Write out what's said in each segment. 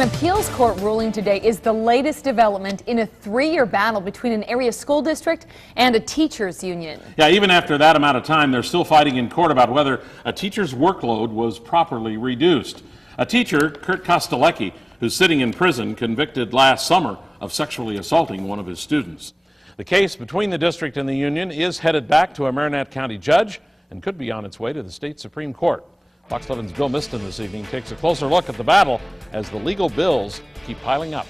An appeals court ruling today is the latest development in a 3-year battle between an area school district and a teachers union. Yeah, even after that amount of time, they're still fighting in court about whether a teacher's workload was properly reduced. A teacher, Kurt Kostelecki, who's sitting in prison, convicted last summer of sexually assaulting one of his students. The case between the district and the union is headed back to a Marinette County judge and could be on its way to the state Supreme Court. Fox 11's Bill Miston this evening takes a closer look at the battle as the legal bills keep piling up.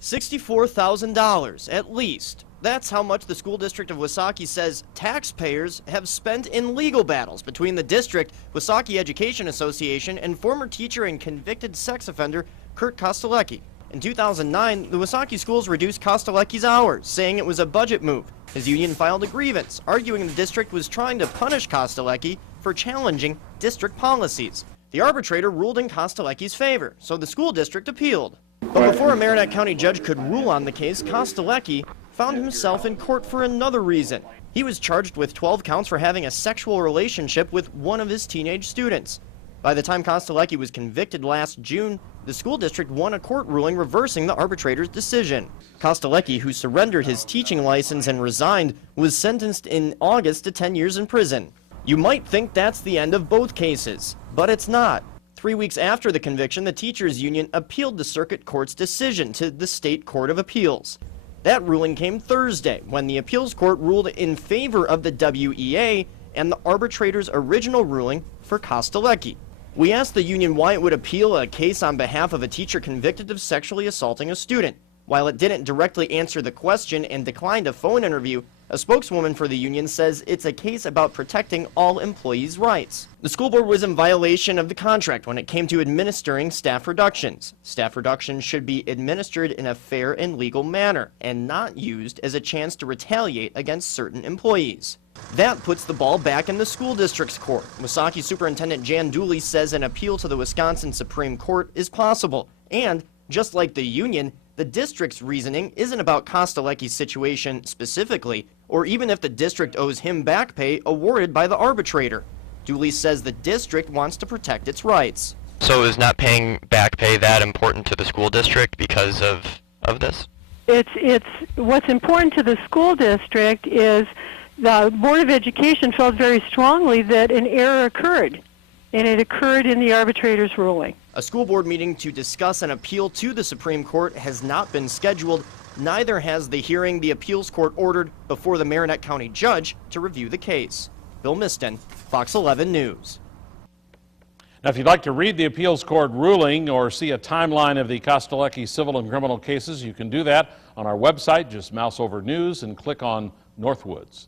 $64,000 at least. That's how much the school district of Wausaukee says taxpayers have spent in legal battles between the district, Wausaukee Education Association, and former teacher and convicted sex offender Kurt Kostelecki. In 2009, the Wausaukee Schools reduced Kostelecki's hours, saying it was a budget move. His union filed a grievance, arguing the district was trying to punish Kostelecki for challenging district policies. The arbitrator ruled in Kostelecki's favor, so the school district appealed. But before a Marinette County judge could rule on the case, Kostelecki found himself in court for another reason. He was charged with 12 counts for having a sexual relationship with one of his teenage students. By the time Kostelecki was convicted last June, the school district won a court ruling reversing the arbitrator's decision. Kostelecki, who surrendered his teaching license and resigned, was sentenced in August to 10 years in prison. You might think that's the end of both cases, but it's not. 3 weeks after the conviction, the teachers union appealed the circuit court's decision to the state court of appeals. That ruling came Thursday, when the appeals court ruled in favor of the WEA and the arbitrator's original ruling for Kostelecki. We asked the union why it would appeal a case on behalf of a teacher convicted of sexually assaulting a student. While it didn't directly answer the question and declined a phone interview, a spokeswoman for the union says it's a case about protecting all employees' rights. The school board was in violation of the contract when it came to administering staff reductions. Staff reductions should be administered in a fair and legal manner and not used as a chance to retaliate against certain employees. That puts the ball back in the school district's court. Wausaukee Superintendent Jan Dooley says an appeal to the Wisconsin Supreme Court is possible. And, just like the union, the district's reasoning isn't about Kostelecki's situation specifically, or even if the district owes him back pay awarded by the arbitrator. Dooley says the district wants to protect its rights. So is not paying back pay that important to the school district because of this? It's what's important to the school district is the Board of Education felt very strongly that an error occurred, and it occurred in the arbitrator's ruling. A school board meeting to discuss an appeal to the Supreme Court has not been scheduled. Neither has the hearing the appeals court ordered before the Marinette County judge to review the case. Bill Miston, Fox 11 News. Now, if you'd like to read the appeals court ruling or see a timeline of the Kostelecki civil and criminal cases, you can do that on our website. Just mouse over news and click on Northwoods.